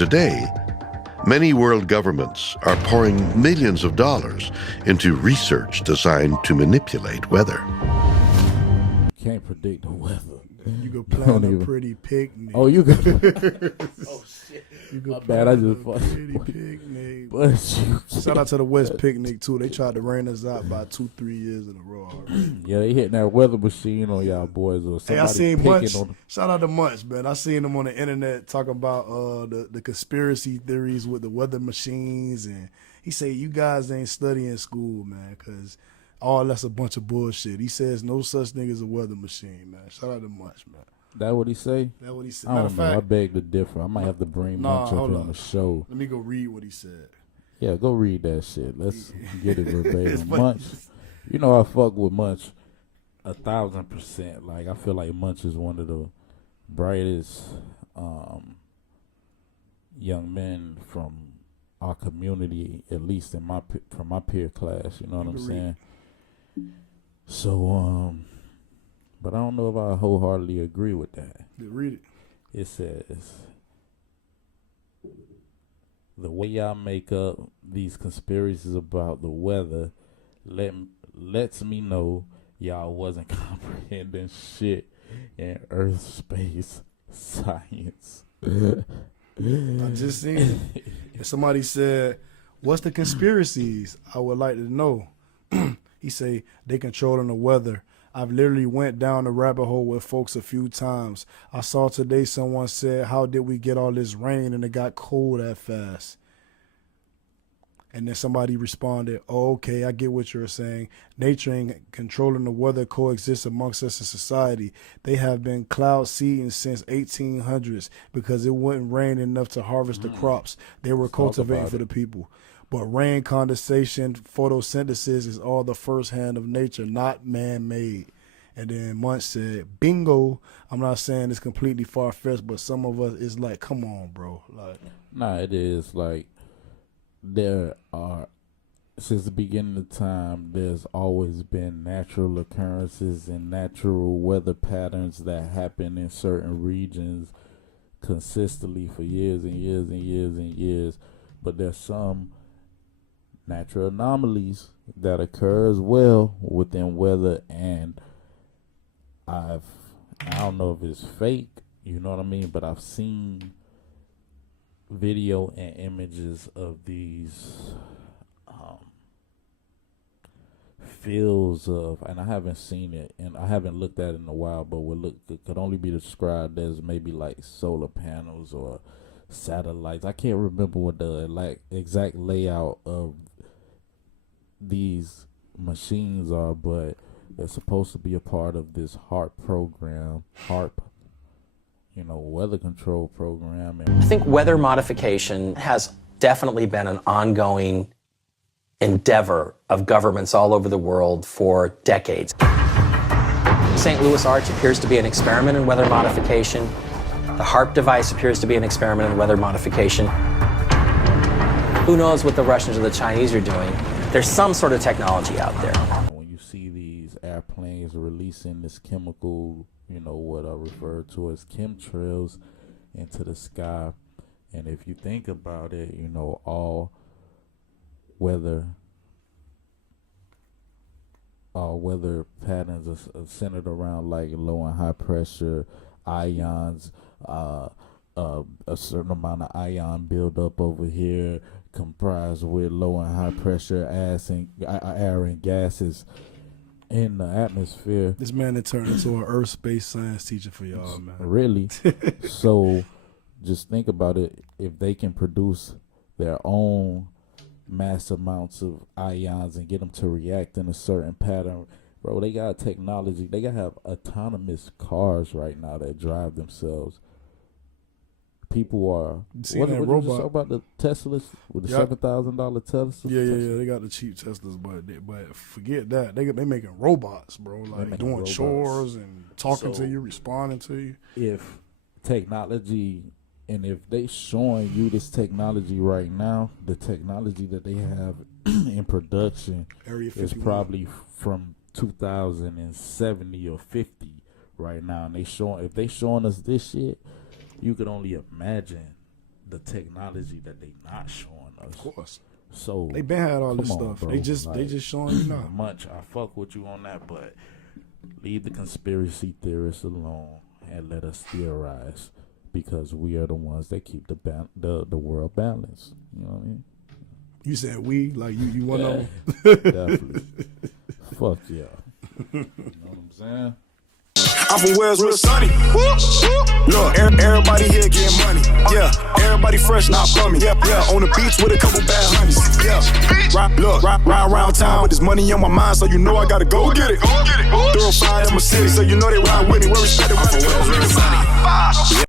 Today, many world governments are pouring millions of dollars into research designed to manipulate weather. Can't predict the weather. You could plan a pretty picnic. Oh, you could. Oh shit. You could My bad. I just pretty picnic. But you Shout out to the West Picnic too. They tried to rain us out by 2-3 years in a row already. Yeah, they hitting that weather machine on y'all boys or somebody Hey, I seen picking Munch. on. Shout out to Munch, man. I seen him on the internet talking about the conspiracy theories with the weather machines, and he said you guys ain't studying school, man, because all that's a bunch of bullshit. He says no such thing as a weather machine, man. Shout out to Munch, man. That what he say? That's what he said. I Matter don't of know. I fact, beg to differ. I might have to bring Munch up hold here on. on the show. let me go read what he said. Yeah, go read that shit. Let's get it It's verbatim. funny. Munch, you know I fuck with Munch 1,000%. Like I feel like Munch is one of the brightest young men from our community, at least in from my peer class. You know what I'm saying? So but I don't know if I wholeheartedly agree with that. Read it. It says, the way y'all make up these conspiracies about the weather lets me know y'all wasn't comprehending shit in earth space science. I just seen it. And somebody said, what's the conspiracies? I would like to know. He say, they controlling the weather. I've literally went down the rabbit hole with folks a few times. I saw today someone said, how did we get all this rain and it got cold that fast? And then somebody responded, oh, okay, I get what you're saying. Nature and controlling the weather coexist amongst us in society. They have been cloud seeding since 1800s because it wouldn't rain enough to harvest the crops they were cultivating for the people. But rain, condensation, photosynthesis is all the first hand of nature, not man-made. And then Munch said, bingo. I'm not saying it's completely far-fetched, but some of us is like, come on, bro. Like, Nah, it is like there are, since the beginning of time, there's always been natural occurrences and natural weather patterns that happen in certain regions consistently for years and years and years and years. But there's some natural anomalies that occur as well within weather, and I don't know if it's fake, you know what I mean, but I've seen video and images of these fields of, and I haven't seen it and I haven't looked at it in a while, but it could only be described as maybe like solar panels or satellites. I can't remember what the exact layout of these machines are, but they're supposed to be a part of this HARP program, weather control program. I think weather modification has definitely been an ongoing endeavor of governments all over the world for decades. St. Louis Arch appears to be an experiment in weather modification. The HARP device appears to be an experiment in weather modification. Who knows what the Russians or the Chinese are doing? There's some sort of technology out there. When you see these airplanes releasing this chemical, what I refer to as chemtrails into the sky, and if you think about it, all weather patterns are centered around like low and high pressure ions, a certain amount of ion buildup over here comprised with low and high pressure air and gases in the atmosphere. this man that turned into an earth space science teacher for y'all, man. Really? So just think about it. If they can produce their own mass amounts of ions and get them to react in a certain pattern, bro, they got technology. They got to have autonomous cars right now that drive themselves. People are. seen What that did you just robot? talk about the Teslas with the Yep. $7,000 Teslas? Yeah. They got the cheap Teslas, but forget that. They making robots, bro. Like making doing robots. chores and talking So- to you, responding to you. If technology, and if they showing you this technology right now, the technology that they have in production Area is 51. probably from 2070 or 50 right now, and if they showing us this shit, you could only imagine the technology that they not showing us. Of course. So They been had all this come on, stuff. bro. They just showing you now. Much I fuck with you on that, but leave the conspiracy theorists alone and let us theorize, because we are the ones that keep the world balanced. You know what I mean? You said we, like you one of them. Definitely. Fuck yeah. You know what I'm saying? I'm from Wells, real sunny. Look, everybody here getting money. Yeah, everybody fresh, not bummy. Yeah, on the beach with a couple bad honeys. Yeah, ride around town with this money on my mind, so you know I gotta go get it. Throw a fire in my city, so you know they ride with me. Where respect, I'm from Wells, real sunny.